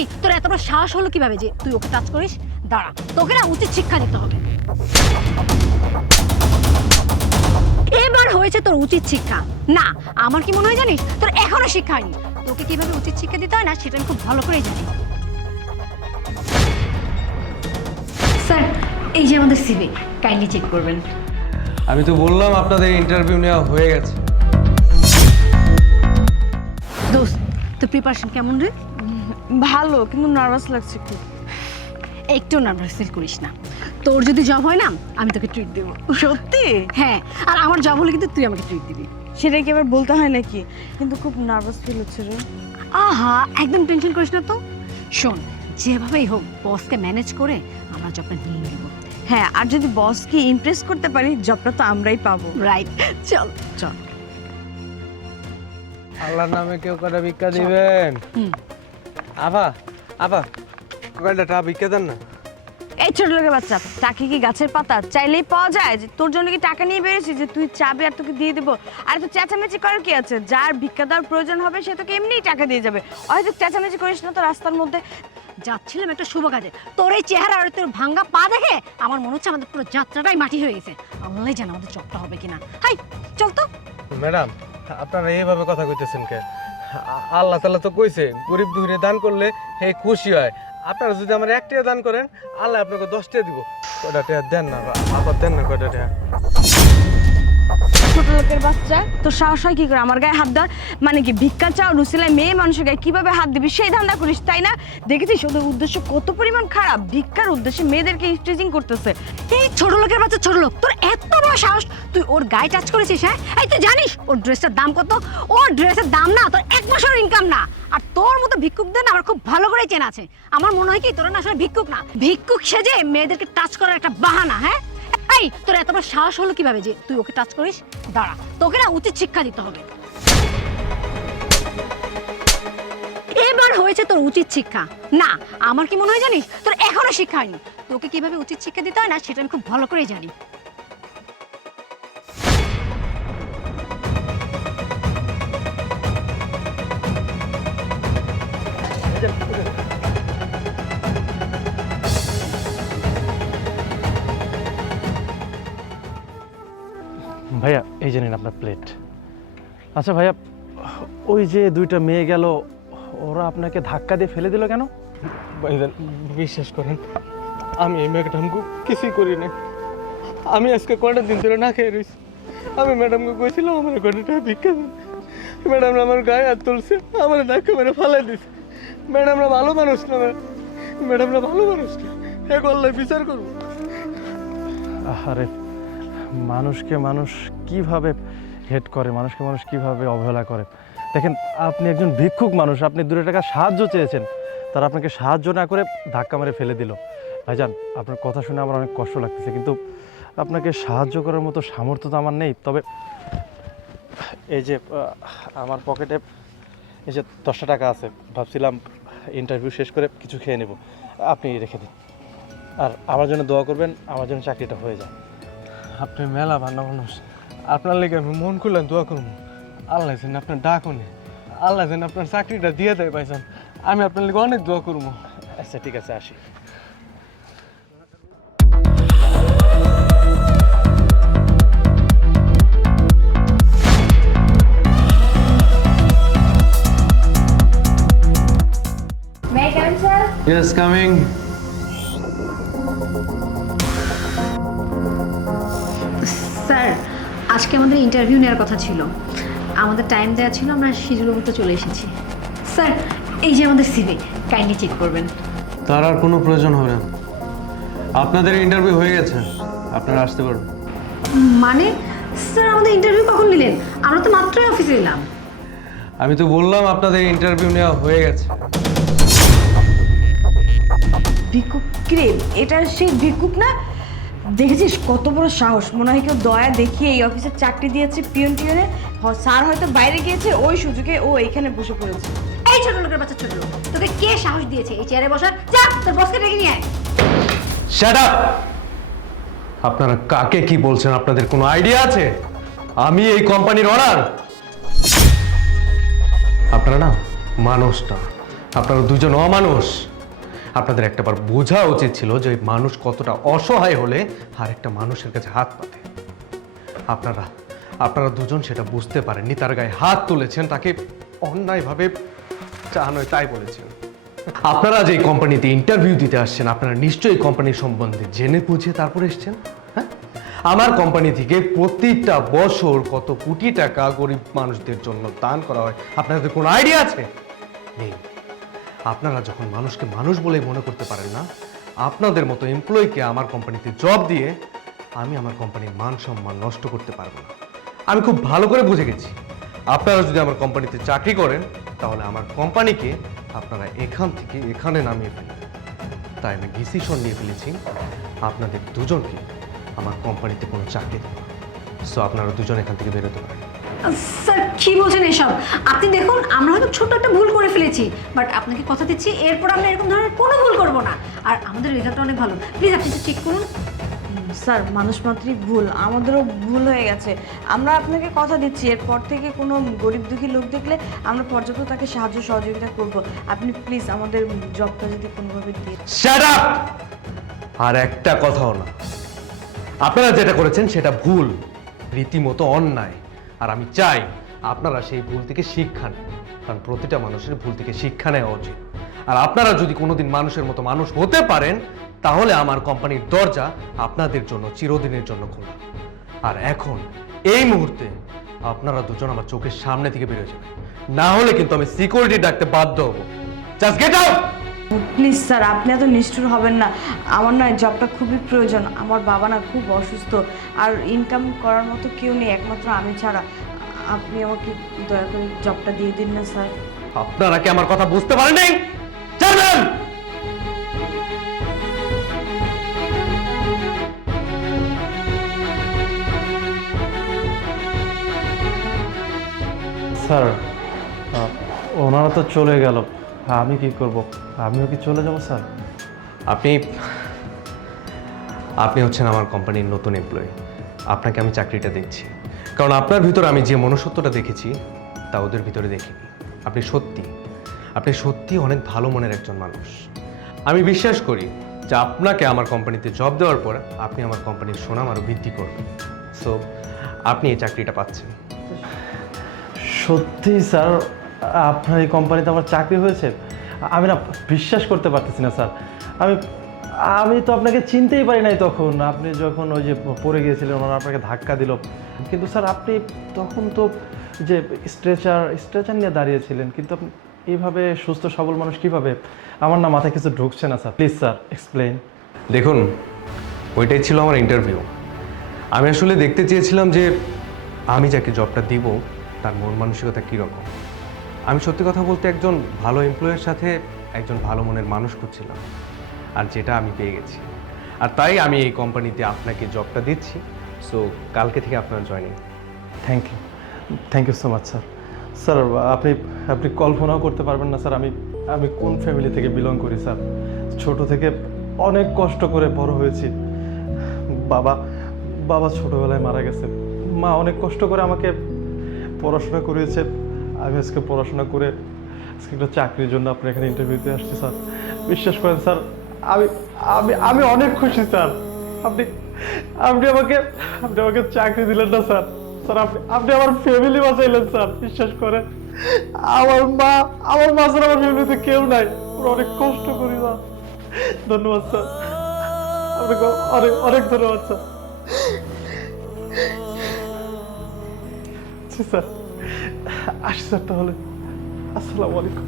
এই তোর এত বড় সাহস হলো কিভাবে যে তুই ওকে টাচ করিস? দাঁড়া, তোকে না উচিত শিক্ষা দিতে হবে। এবার হয়েছে তোর উচিত শিক্ষা। না, আমার কি মনে হয় জানিস, তোর এখনো শিক্ষা হয়নি। তোকে কিভাবে উচিত শিক্ষা দিতে হয় না সেটা আমি খুব ভালো করেই জানি। স্যার, এই যে আমাদের সিভি, কাইন্ডলি চেক করবেন। আমি তো বললাম আপনাদের ইন্টারভিউ নেওয়া হয়ে গেছে। দোস্ত, তোর প্রিপারেশন কেমন রে? ভালো, কিন্তু নার্ভাস লাগছে একটু। একটু নার্ভাস ফিল করিস না। তোর যদি জব হয় না, আমি তোকে ট্রিট দেবো। সত্যি? হ্যাঁ, আর আমার জব হলে কিন্তু তুই আমাকে ট্রিট দিবি। সেটা কি এবার বলতে হয় নাকি? কিন্তু খুব নার্ভাস ফিল হচ্ছে রে। আহা, একদম টেনশন করিস না তো। শোন, যেভাবেই হোক বসকে ম্যানেজ করে আমরা জবটা নিয়ে নেব। হ্যাঁ, আর যদি বসকে ইমপ্রেস করতে পারি, জবটা তো আমরাই পাবো। রাইট, চল চল। আল্লাহর নামে কেউ কটা ভিক্ষা দিবেন? আভা, আভা, কয়টা টাকা ভিক্ষা দেন না? এই ছোট লোকের বাচ্চা, টাকা কি গাছের পাতা? চাইলেই পাওয়া যায়? যে তোর জন্য কি টাকা নিয়ে বেরিয়েছি যে তুই চাবি আর তোকে দিয়ে দেবো? আর তো চেঁচামেচি করার কি আছে? যার ভিক্ষা দেওয়ার প্রয়োজন হবে সে তোকে এমনিই টাকা দিয়ে যাবে। হয়তো চেঁচামেচি করিস না তো রাস্তার মধ্যে। যাচ্ছিলাম একটা শুভ কাজে, তোর এই চেহারা আর তোর ভাঙ্গা পা দেখে আমার মনে হচ্ছে আমাদের পুরো যাত্রাটাই মাটি হয়ে গেছে। আল্লাহ জানে আমাদের জবটা হবে কিনা। হাই, চল তো। ম্যাডাম, আপনারা এইভাবে কথা কইতেছেন কে? আল্লাহ তাআলা তো কইছে গরিব দুঃখীরে দান করলে হে খুশি হয়। আপনারা যদি আমার 1 টাকা দান করেন, আল্লাহ আপনাকে 10 টাকা দিব। কয়টা টাকা দেন না, আবার দেন না কয়টা টাকা। ছোট লোকের বাচ্চা, তোর সাহস হয় কি করে আমার গায়ে হাত দেওয়ার? মানে কি ভিক্ষা চাও? রুসিলায় মেয়ে মানুষের গায়ে কিভাবে হাত দিবি সেই ধান্দা করিস, তাই না? দেখেছিস ওদের উদ্দেশ্য কত পরিমাণ খারাপ? ভিক্ষার উদ্দেশ্যে মেয়েদেরকে স্টেজিং করতেছে। এই ছোট লোকের বাচ্চা, ছোট লোক, তোর এত বড় সাহস, তুই ওর গায়ে টাচ করেছিস? হ্যাঁ, এই তুই জানিস ওর ড্রেসটার দাম কত? ওর ড্রেসের দাম না তোর 1 মাসের ইনকাম না। আর তোর মতো ভিক্ষুকদের না আমার খুব ভালো করে চেনা আছে। আমার মনে হয় কি তোরা না আসলে ভিক্ষুক না, ভিক্ষুক সেজে মেয়েদেরকে টাচ করার একটা বাহানা। হ্যাঁ, এই তোর এত বড় সাহস হলো কিভাবে যে তুই ওকে টাচ করিস? দাঁড়া, তোকে না উচিত শিক্ষা দিতে হবে। এবার হয়েছে তোর উচিত শিক্ষা। না, আমার কি মনে হয় জানিস, তোর এখনো শিক্ষা হয়নি। তোকে কিভাবে উচিত শিক্ষা দিতে হয় না সেটা আমি খুব ভালো করেই জানি। ভাইয়া, এই জানেন আপনার প্লেট। আচ্ছা ভাইয়া, ওই যে 2টা মেয়ে গেল, ওরা আপনাকে ধাক্কা দিয়ে ফেলে দিল কেন? ভাইজান, বিশ্বাস করেন আমি এই ম্যাডামকে কিছুই করি না। আমি আজকে কয়টা দিন ধরে না খেয়ে রয়েছি। আমি ম্যাডামকে কইছিলাম আমার কয়টা টাকা ভিক্ষা দেন। ম্যাডাম আমার গায়ে হাত তুলছে, আমার ধাক্কা মেরে ফালাই দিছে। ম্যাডামরা ভালো মানুষ না, ম্যাডামরা ভালো মানুষ না। এ করলে বিচার করবো। আরে, মানুষকে মানুষ কিভাবে হেট করে, মানুষকে মানুষ কিভাবে অবহেলা করে। দেখেন, আপনি একজন ভিক্ষুক মানুষ, আপনি 2 টাকা সাহায্য চেয়েছেন, তারা আপনাকে সাহায্য না করে ধাক্কা মেরে ফেলে দিল। ভাইজান, আপনার কথা শুনে আমার অনেক কষ্ট লাগতেছে, কিন্তু আপনাকে সাহায্য করার মতো সামর্থ্য তো আমার নেই। তবে এই যে আমার পকেটে এই যে 10টা টাকা আছে, ভাবছিলাম ইন্টারভিউ শেষ করে কিছু খেয়ে নেব, আপনি রেখে দিন। আর আমার জন্য দোয়া করবেন, আমার জন্য চাকরিটা হয়ে যায়। আপনি মেলা ভালো মানুষ, আপনার লেগে আমি মন খুললাম দোয়া করবো। আল্লাহ যেন আপনার ডাক উনি, আল্লাহ যেন আপনার চাকরিটা দিয়ে দেয় ভাইজান। আমি আপনার লেগে অনেক দোয়া করবো। আচ্ছা ঠিক আছে, আসি। Yes, coming. স্যার, আজকে আমাদের ইন্টারভিউ নেওয়ার কথা ছিল, আমাদের টাইম দেওয়া ছিল, আমরা শিডিউল মতো চলে এসেছি। স্যার, এই যে আমাদের সিভি, কাইন্ডলি চেক করবেন। তার আর কোনো প্রয়োজন হবে না, আপনাদের ইন্টারভিউ হয়ে গেছে, আপনারা আসতে পারবেন। মানে স্যার, আমাদের ইন্টারভিউ কখন নিলেন? আমরা তো মাত্রই অফিসে এলাম। আমি তো বললাম আপনাদের ইন্টারভিউ নেওয়া হয়ে গেছে। ভিক্ষুক কিরে, এটা সেই ভিক্ষুক না? দেখেছিস কত বড় সাহস? মনে হয় কেউ দয়া দেখিয়ে এই অফিসের চাকরি দিয়েছে পিয়নে। স্যার হয়তো বাইরে গিয়েছে, ওই সুযোগে ও এখানে বসে পড়েছে। এই ছোট লোকের বাচ্চা, ছোট লোক, তোকে কে সাহস দিয়েছে এই চেয়ারে বসার? যা তোর বসকে ডেকে নিয়ে আয়। Shut up! আপনারা কাকে কি বলছেন? আপনাদের কোনো আইডিয়া আছে? আমি এই কোম্পানির ওনার। আপনারা না মানুষ না, আপনারা দুজন অমানুষ। আপনাদের একটাবার বোঝা উচিত ছিল যে মানুষ কতটা অসহায় হলে আর একটা মানুষের কাছে হাত পাতে। আপনারা দুজন সেটা বুঝতে পারেননি, তার গায়ে হাত তুলেছেন, তাকে অন্যায়ভাবে যা নয় তাই বলেছেন। আপনারা যে কোম্পানিতে ইন্টারভিউ দিতে আসছেন, আপনারা নিশ্চয়ই কোম্পানির সম্বন্ধে জেনে বুঝে তারপর এসছেন। হ্যাঁ, আমার কোম্পানি থেকে প্রতিটা বছর কত কোটি টাকা গরিব মানুষদের জন্য দান করা হয়, আপনাদের কোনো আইডিয়া আছে? নেই। আপনারা যখন মানুষকে মানুষ বলে মনে করতে পারেন না, আপনাদের মতো এমপ্লয়িকে আমার কোম্পানিতে জব দিয়ে আমি আমার কোম্পানির মান সম্মান নষ্ট করতে পারবো না। আমি খুব ভালো করে বুঝে গেছি, আপনারা যদি আমার কোম্পানিতে চাকরি করেন তাহলে আমার কোম্পানিকে আপনারা এখান থেকে এখানে নামিয়ে ফেলেন। তাই আমি ডিসিশন নিয়ে ফেলেছি আপনাদের দুজনকে আমার কোম্পানিতে কোনো চাকরি দেবো। সো আপনারা দুজন এখান থেকে বেরোতে পারেন। স্যার কি বলছেন এসব? আপনি দেখুন, আমরা হয়তো ছোট একটা ভুল করে ফেলেছি, বাট আপনাকে কথা দিচ্ছি এরপর আমরা এরকম ধরনের কোনো ভুল করব না। আর আমাদের রেজাল্টটা অনেক ভালো, প্লিজ আপনি চেক করুন। স্যার, মানুষ মাত্রই ভুল, আমাদেরও ভুল হয়ে গেছে। আমরা আপনাকে কথা দিচ্ছি এরপর থেকে কোনো গরিব দুঃখী লোক দেখলে আমরা পর্যাপ্ত তাকে সাহায্য সহযোগিতা করব। আপনি প্লিজ আমাদের জবটা যদি কোনোভাবে দিয়ে। Shut up! আর একটা কথাও না। আপনারা যেটা করেছেন সেটা ভুল, রীতিমতো অন্যায়। আর আমি চাই আপনারা সেই ভুল থেকে শিক্ষা নেন, কারণ প্রতিটা মানুষের ভুল থেকে শিক্ষা নেওয়া উচিত। আর আপনারা যদি কোনোদিন মানুষের মতো মানুষ হতে পারেন তাহলে আমার কোম্পানির দরজা আপনাদের জন্য চিরদিনের জন্য খোলা। আর এখন এই মুহূর্তে আপনারা দুজন আমার চোখের সামনে থেকে বেরিয়ে যাবেন, না হলে কিন্তু আমি সিকিউরিটি ডাকতে বাধ্য হব। Just get out! Please sir, আপনি এত নিষ্ঠুর হবেন না। আমার না জবটা খুবই প্রয়োজন। আমার বাবা না খুব অসুস্থ, আর ইনকাম করার মতো কেউ নেই একমাত্র আমি ছাড়া। আপনি আমাকে দয়া করে জবটা দিয়ে দিন না স্যার। আপনারা কি আমার কথা বুঝতে পারেন নাই? চলুন! স্যার, ওনারা তো চলে গেল, আমি কি করব? আমিও কি চলে যাব স্যার? আপনি হচ্ছেন আমার কোম্পানির নতুন এমপ্লয়ি। আপনাকে আমি চাকরিটা দিচ্ছি, কারণ আপনার ভিতরে আমি যে মনুষ্যত্বটা দেখেছি তা ওদের ভিতরে দেখিনি। আপনি সত্যি অনেক ভালো মনের একজন মানুষ। আমি বিশ্বাস করি যে আপনাকে আমার কোম্পানিতে জব দেওয়ার পর আপনি আমার কোম্পানির সুনাম আরও বৃদ্ধি করবেন। সো আপনি এই চাকরিটা পাচ্ছেন। সত্যি স্যার, আপনার এই কোম্পানিতে আমার চাকরি হয়েছে? আমি না বিশ্বাস করতে পারতেছি না স্যার। আমি তো আপনাকে চিনতেই পারি নাই তখন, আপনি যখন ওই যে পড়ে গিয়েছিলেন, ওনারা আপনাকে ধাক্কা দিল। কিন্তু স্যার আপনি তখন তো যে স্ট্রেচার নিয়ে দাঁড়িয়েছিলেন, কিন্তু আপনি এইভাবে সুস্থ সবল মানুষ কীভাবে? আমার না মাথায় কিছু ঢুকছে না স্যার। Please sir, explain. দেখুন, ওইটাই ছিল আমার ইন্টারভিউ। আমি আসলে দেখতে চেয়েছিলাম যে আমি যাকে জবটা দিব তার মন মানসিকতা কীরকম। আমি সত্যি কথা বলতে একজন ভালো এমপ্লয়ের সাথে একজন ভালো মনের মানুষ খুঁজছিলাম, আর যেটা আমি পেয়ে গেছি। আর তাই আমি এই কোম্পানিতে আপনাকে জবটা দিচ্ছি। সো কালকে থেকে আপনার জয়েনিং। Thank you so much sir. Sir আপনি কল্পনাও করতে পারবেন না স্যার আমি কোন ফ্যামিলি থেকে বিলং করি স্যার। ছোট থেকে অনেক কষ্ট করে বড় হয়েছি। বাবা ছোটবেলায় মারা গেছে, মা অনেক কষ্ট করে আমাকে পড়াশোনা করিয়েছে। আমি আজকে পড়াশোনা করে আজকে একটা চাকরির জন্য আপনার এখানে ইন্টারভিউতে আসছি স্যার। বিশ্বাস করেন স্যার, আমি অনেক খুশি স্যার। আপনি আমাকে চাকরি দিলেন না স্যার। স্যার আপনি আমার ফ্যামিলি বাঁচাইলেন স্যার। বিশ্বাস করেন, আমার মা স্যার আমার ফ্যামিলিতে কেউ নাই, ওরা অনেক কষ্ট করি স্যার। ধন্যবাদ স্যার, আপনাকে অনেক অনেক ধন্যবাদ স্যার। স্যার আসি স্যার, তাহলে আসসালামু আলাইকুম।